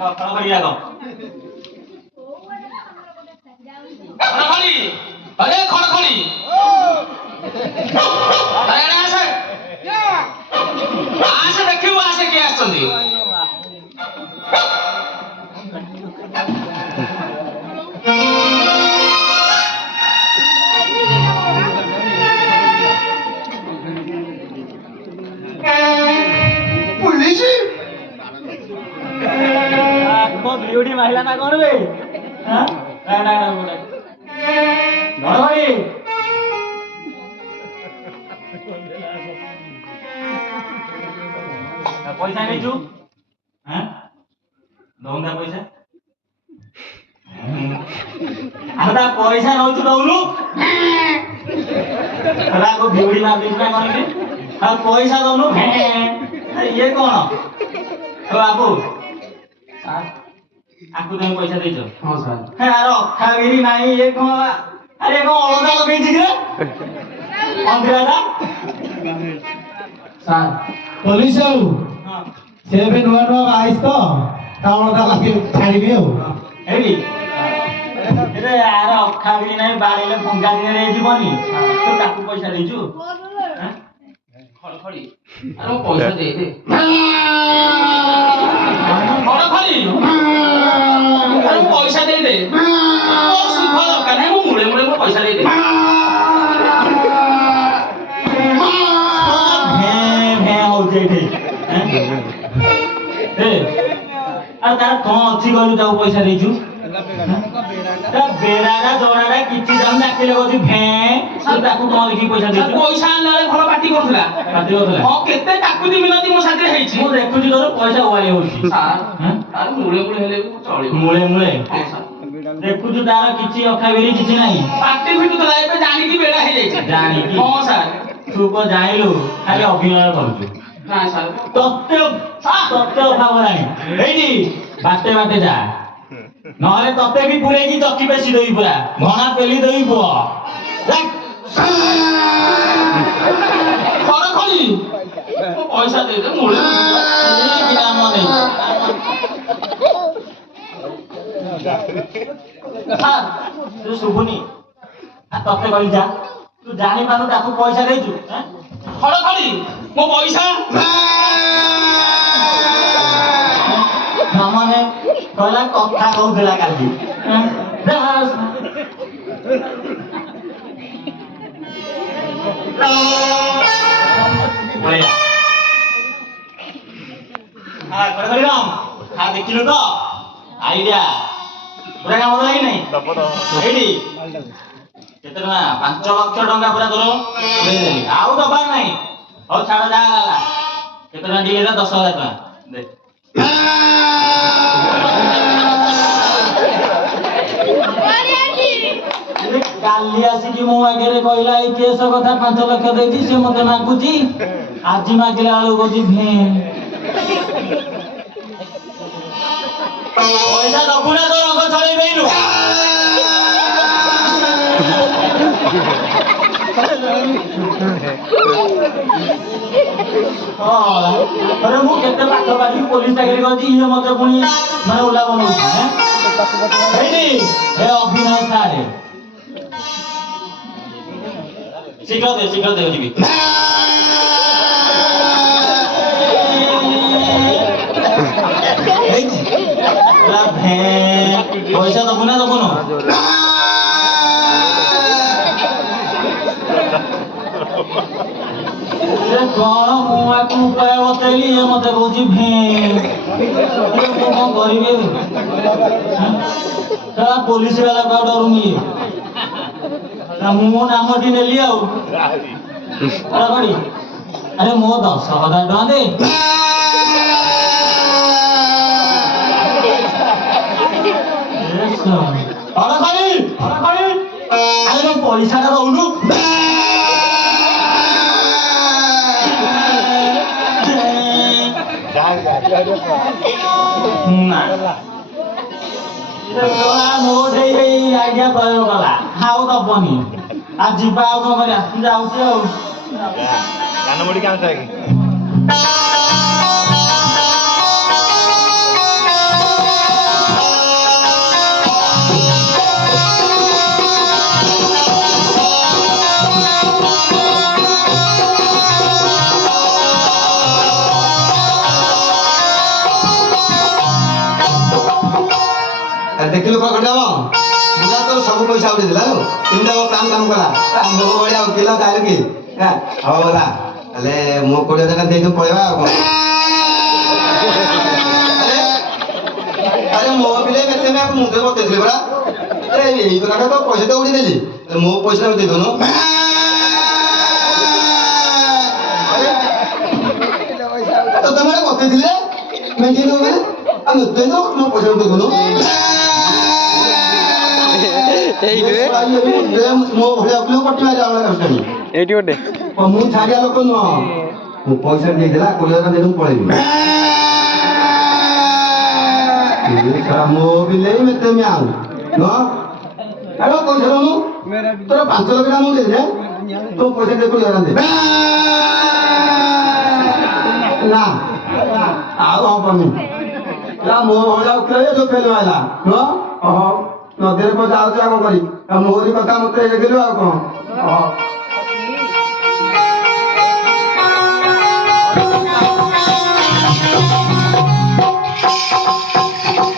ଖଡଖଡି ଯାକ ଖଡଖଡି ଆରେ ଖଡଖଡି ଆରେ ଆସେ ଆସେ ଦେଖିବୁ ଆସେ କିଏ ଆସିଛନ୍ତି पुलिस को ब्यूटी महिला ना कौन बे हां ना बोले गणबड़ी पैसा नहीं छु हां दौंदा पैसा आदा पैसा नौ छु दौलु अला को ब्यूटी मार दिस ना कौन के आ पैसा दौनु ये कौन ओ बाबू सर आपको तुम पैसा देजो हां सर हे आरो खागिरी नाही ये कौन अरे को अलगा लगे छी रे अंधेरा सर पुलिस हो हां से बे नुआ नुआ आइस तो तावळा लागे छाड़ी दियो हेली रे आरो खागिरी नाही बाड़ीले फंगा दिन रे जीवनी तो ताकू पैसा देजो हां खड़खड़ी अरे पैसा दे दे खड़खड़ी अरे पैसा दे दे ओ सुख दरकार नहीं मु मुळे मुळे पैसा दे दे भे हो जेठी ए आ तार कोन अछि गलु ताऊ पैसा देजु ता बेराडा जोराडा किछि जाम नाकिले गछि भे तो ताकू कोन लिखि पैसा देजु पैसा आनले भलो पार्टी करथला हां केते ताकू दी मिनती मो साथे हेछि मु देखुछि तोर पैसा वाली होछि सर तार मुळे मुळे हेले चळी मुळे मुळे देखुछु तार किछि अखाबिरी किछि नाही पार्टी फिटुतला एबे जानि की बेडा हे जाइछि जानि की हां सर तू को जाइलु खाली अभिनय करछु ना सर तत्ते भाव नाही एइडी बाटे बाटे जा नहले तत्ते भी पुरे की चक्की पे सिधई पुरा घणा पेली दई पुआ खड़खड़ी पैसा दे दे मुळे की नाम नहीं हां तू सुबुनी आ तत्ते कहि जा तू जानि पानु ताकू पैसा देजु हैं खड़खड़ी मो पैसा माने कहला कथा कहउला काली बढ़िया हां खड़खड़ी राम हां देखिलु तो आइडिया पूरा काम होला कि नहीं एडी केते ना 5 लाख टका पूरा करो दे देली आउ दबा नहीं हो छाड़ जा लाला केते ना दिले 10,000 टका दे काली आसिकी मो आगे कहला ए केस कथा 5 लाख देती से मते मागुची आज मागिला आलो गोजी भे पैसा दबुना तो रंग छड़े बेलु अरे मु केते पाठ पाठी पुलिस आगे गजी ये मते पुनी माने उला बनउ हैं एडी ए अभिनय सारे शीघ्र दे जीवी पैसा दबु ना दबुन कौन मुझे उपाय बतैली मत कौच भे कौन करेंगे पुलिस वाला का डरुनी मो नाम टी नेली अरे मो 10,000 टका दे अरे पैसा दौनु मोटे आज्ञा प्रयोग कला खाऊ दबनी आज जीवा कौन कर जाऊँ क्या ପଇସା ଉଠେଇଥିଲା ଆଉ ଏମିତି ଆମ ପ୍ଲାନ୍ କାମ କଲା ମୋ ଭଳିଆ ଓକିଲ ତାହେଲେ କି ହଉ ଗଲା ତାହେଲେ ମୋ 20,000 ଟଙ୍କା ଦେଇକି ପଳେଇବା ଆଉ କଣ ଆରେ ମୋ ପିଲେ କେତେ ମୁଁ ତ ବତେଇଥିଲି ପରା ଏଇ କଥା ତ ପଇସା ତ ଉଠେଇଦେଲି ମୋ ପଇସା ଦେଇଦଉନୁ ତମେ ବତେଇଥିଲେ ମେଣ୍ଟେଇ ଦଉ ଆମେ ଦେଇଦ ମୋ ପଇସା ଦେଇଦଉନୁ ମୋ ଭଳିଆ କଟି ମାରି ଏଇଠି ଗୋଟେ ମୁଁ ଛାଡିଆ ଲୋକ ନୁହଁ ମୁଁ ପଇସା ଦେଇଦେଲା 20,000 ଦେଇକି ପଳେଇବି ମୋ ବିଲେ ମତେ ମ୍ୟାଉ ଆରେ ପଇସା ଦଉନୁ ତୋର 5 ଲକ୍ଷ ଟଙ୍କା ମୁଁ ଦେଇଦେ ତୋ ପଇସା ଦେଇ 20,000 ଦେ ନା ଆଉ ହବନି ମୋ ଭଳିଆ ଉଠିଲେ ଯୋଉ ଫେଲ ହେଲା ନଦୀରେ ପଇସା ଆଉଛି ଆଉ କଣ କରି ମୋରି କଥା ମତେ ଇଏ ଆଉ କଣ